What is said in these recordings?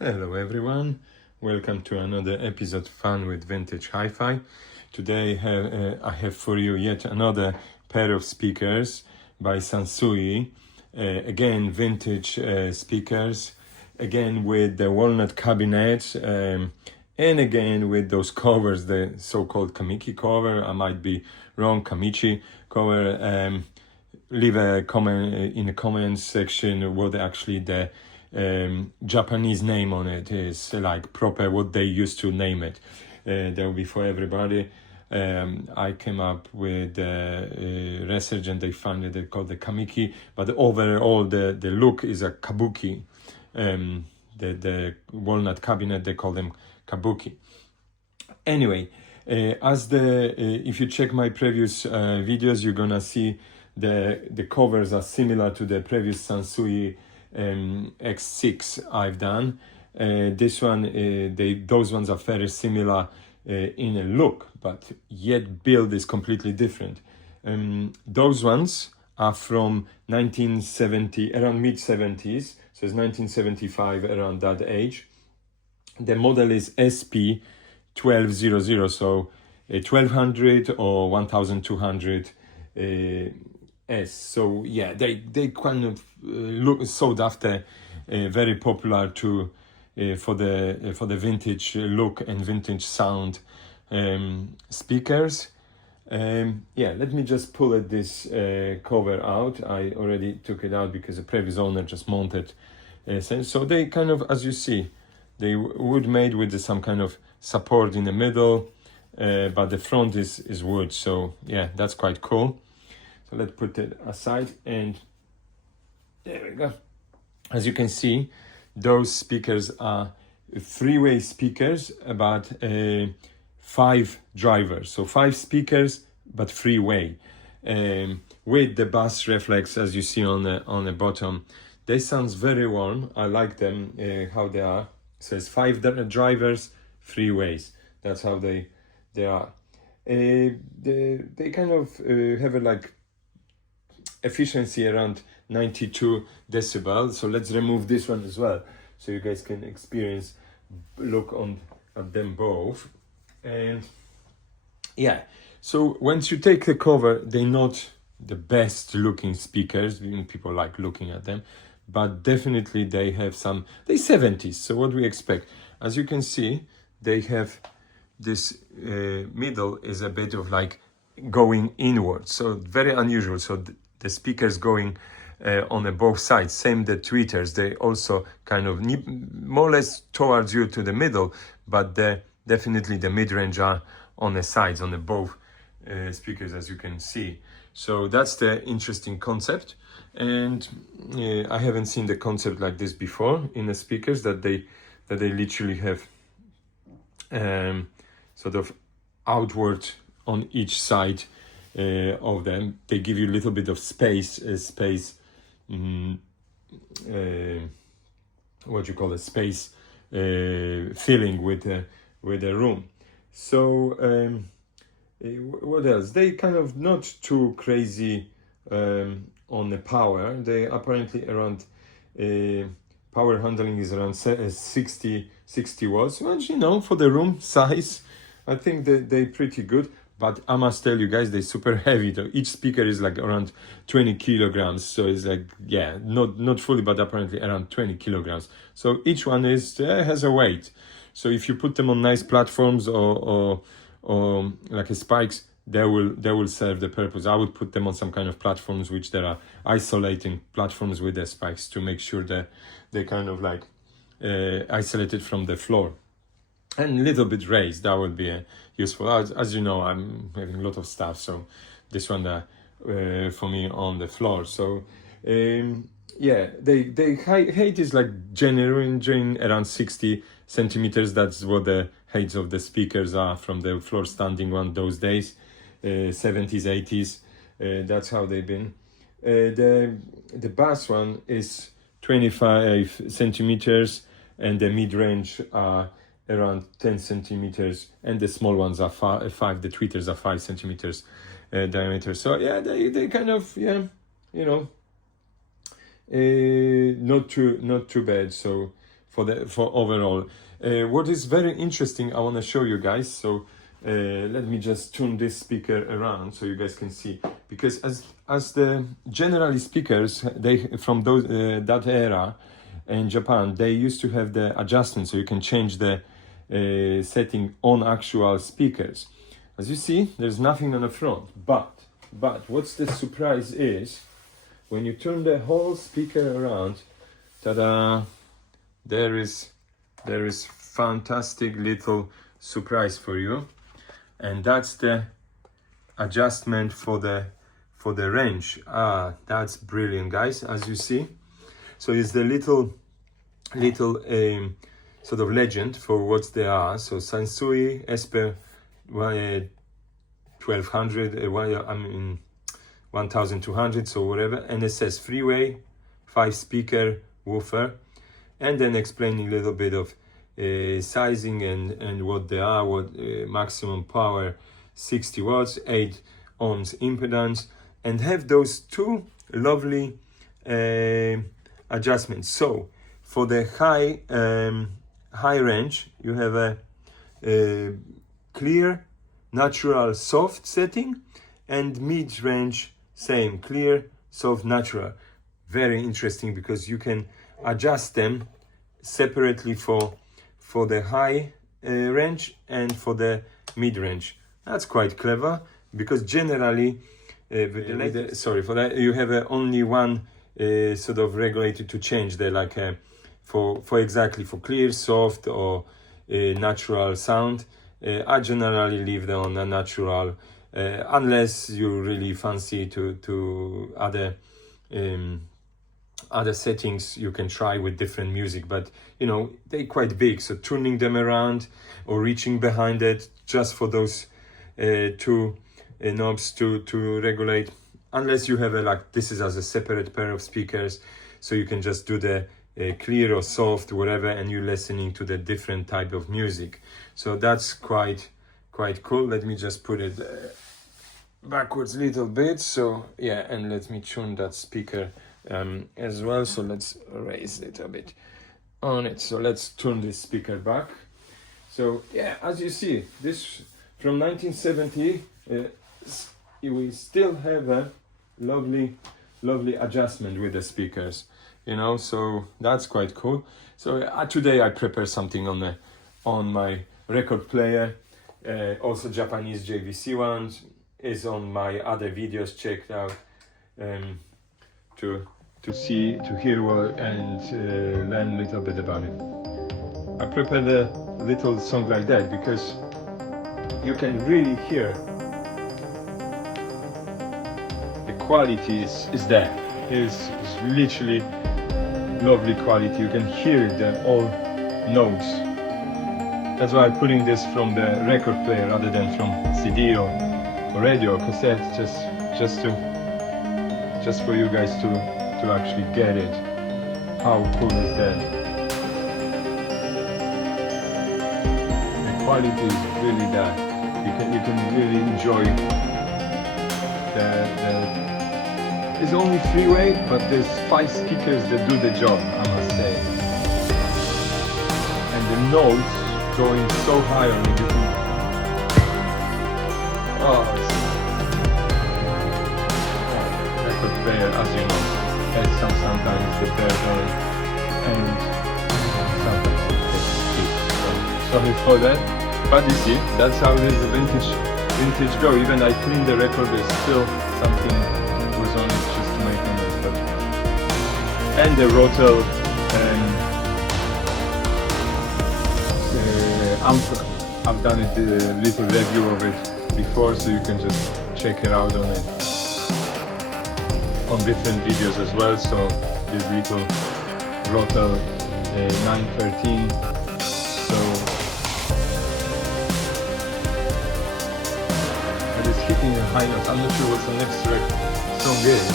Hello everyone, welcome to another episode Fun with Vintage Hi-Fi. Today I have for you yet another pair of speakers by Sansui. Again, vintage speakers, again with the walnut cabinets, and again with those covers, the so-called Kamiki cover. I might be wrong, Kamichi cover. Leave a comment in the comments section what actually the Japanese name on it is, like proper what they used to name it. That will be for everybody. I came up with research and they found it, they called the Kamiki, but overall the look is a Kabuki. The walnut cabinet, they call them Kabuki. Anyway, if you check my previous videos, you're gonna see the covers are similar to the previous Sansui X6 I've done. This one, those ones are very similar in a look, but yet build is completely different. Those ones are from 1970, around mid-70s, so it's 1975, around that age. The model is SP-1200, so 1200 or 1200 S. So yeah, they kind of look sought after, very popular to for the vintage look and vintage sound speakers. Yeah, let me just pull this cover out. I already took it out because the previous owner just mounted. So they kind of, as you see, they wood made with some kind of support in the middle, but the front is wood. So yeah, that's quite cool. So let's put it aside, and there we go. As you can see, those speakers are three-way speakers, about 5 drivers. So 5 speakers, but three-way. With the bass-reflex, as you see on the bottom. They sound very warm. I like them, how they are. It says 5 drivers, 3 ways. That's how they are. They kind of have a like efficiency around 92 decibels. So let's remove this one as well, so you guys can look at them both. And yeah, so once you take the cover, they're not the best looking speakers. People like looking at them, but definitely they have they 70s. So what we expect, as you can see, they have this middle is a bit of like going inwards, so very unusual. So the speakers going on both sides, same the tweeters, they also kind of more or less towards you to the middle, but definitely the mid-range are on the sides, on the both speakers, as you can see. So that's the interesting concept, and I haven't seen the concept like this before in the speakers, that they literally have sort of outward on each side of them. They give you a little bit of space, what you call a space filling with the room. So what else? They kind of not too crazy on the power. They apparently around power handling is around 60 watts, which, you know, for the room size, I think they're pretty good. But I must tell you guys, they're super heavy though. Each speaker is like around 20 kilograms. So it's like, yeah, not fully, but apparently around 20 kilograms. So each one has a weight. So if you put them on nice platforms or like a spikes, they will serve the purpose. I would put them on some kind of platforms which there are isolating platforms with the spikes, to make sure that they kind of like isolated from the floor. And a little bit raised, that would be useful. As you know, I'm having a lot of stuff, so this one for me on the floor. So yeah, the height is like generally around 60 centimeters. That's what the heights of the speakers are from the floor standing one those days, 70s, 80s. That's how they've been. The bass one is 25 centimeters, and the mid-range are around 10 centimeters, and the small ones are 5. The tweeters are 5 centimeters diameter. So yeah, they kind of, yeah, you know, not too bad. So for overall. What is very interesting, I want to show you guys. So let me just turn this speaker around so you guys can see, because as the generally speakers, they from those that era in Japan, they used to have the adjustment, so you can change the setting on actual speakers. As you see, there's nothing on the front, but what's the surprise is when you turn the whole speaker around, ta-da, there is fantastic little surprise for you, and that's the adjustment for the range. That's brilliant, guys, as you see. So it's the little sort of legend for what they are. So Sansui SP-1200, 1200, so whatever, and it says freeway 5-speaker woofer, and then explaining a little bit of sizing and what they are, what maximum power 60 watts, 8 ohms impedance, and have those two lovely adjustments. So for the high range, you have a clear, natural, soft setting, and mid range, same, clear, soft, natural. Very interesting, because you can adjust them separately for the high range and for the mid range. That's quite clever, because generally for that you have only one sort of regulator to change the, like for exactly for clear, soft, or natural sound. I generally leave them on a natural, unless you really fancy to other settings you can try with different music, but you know, they're quite big, so turning them around or reaching behind it just for those two knobs to regulate, unless you have like this is as a separate pair of speakers, so you can just do the clear or soft, whatever, and you're listening to the different type of music. So that's quite cool. Let me just put it backwards a little bit. So yeah, and let me tune that speaker as well. So let's raise it a bit on it. So let's turn this speaker back. So yeah, as you see, this from 1970, we still have a lovely adjustment with the speakers, you know, so that's quite cool. So today I prepare something on my record player, also Japanese JVC ones, is on my other videos. Checked out to hear well and learn a little bit about it. I prepared a little song like that because you can really hear the quality is there. It's literally lovely quality. You can hear the all notes. That's why I'm putting this from the record player rather than from CD or radio or cassette, just for you guys to actually get it. How cool is that? The quality is really there. You can really enjoy the it's only freeway, but there's 5 speakers that do the job, I must say. And the notes going so high on it, you can... record player, as you know, has sometimes the better and sometimes it takes. So sorry for that. But you see, that's how this vintage go. Even I cleaned the record, there's still something was on it just to make it. But and the Rotel amp, I've done it, a little review of it before, so you can just check it out on different videos as well. So this little Rotel 913. So hitting a high note. I'm not sure what the next song is,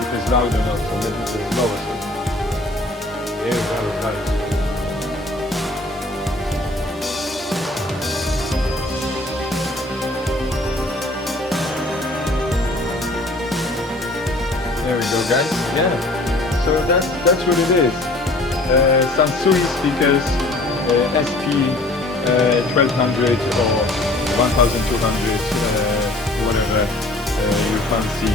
if it's loud enough, so let me just lower it. There we go, guys. There we go, guys. Yeah. So that's what it is. Sansui speakers, SP-1200 or 1200, whatever you fancy.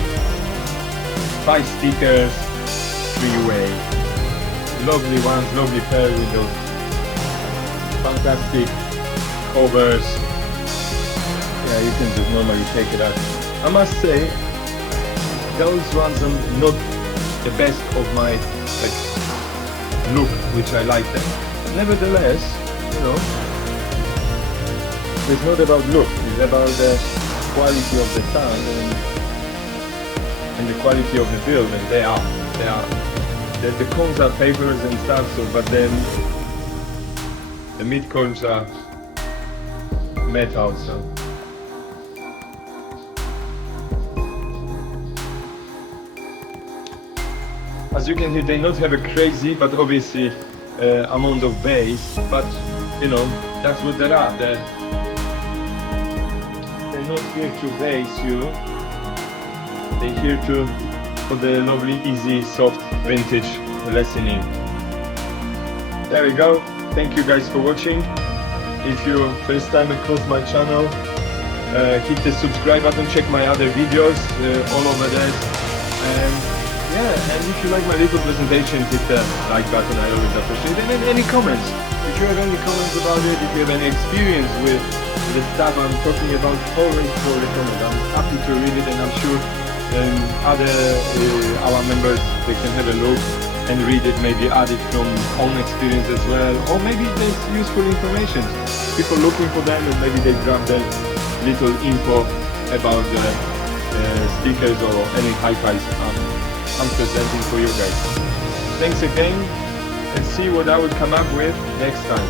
5 speakers, 3-way. Lovely ones, lovely pair with those fantastic covers. Yeah, you can just normally take it out. I must say, those ones are not the best of my look, which I like them. Nevertheless, you know, it's not about look, it's about the quality of the sound and the quality of the build, and they are. The cones are papers and stuff, so, but then the mid cones are metal, so. As you can hear, they not have a crazy, but obviously amount of bass, but you know, that's what they are. They're not here to bass you, they're here for the lovely, easy, soft, vintage listening. There we go. Thank you guys for watching. If you're first time across my channel, hit the subscribe button, check my other videos all over there. Yeah, and if you like my little presentation, hit the like button, I always appreciate it. And any comments, if you have any comments about it, if you have any experience with the stuff I'm talking about, always throw the comment. I'm happy to read it, and I'm sure our members, they can have a look and read it, maybe add it from own experience as well, or maybe there's useful information. People looking for them, and maybe they grab that little info about the speakers or any hi-fis I'm presenting for you guys. Thanks again, and see what I will come up with next time.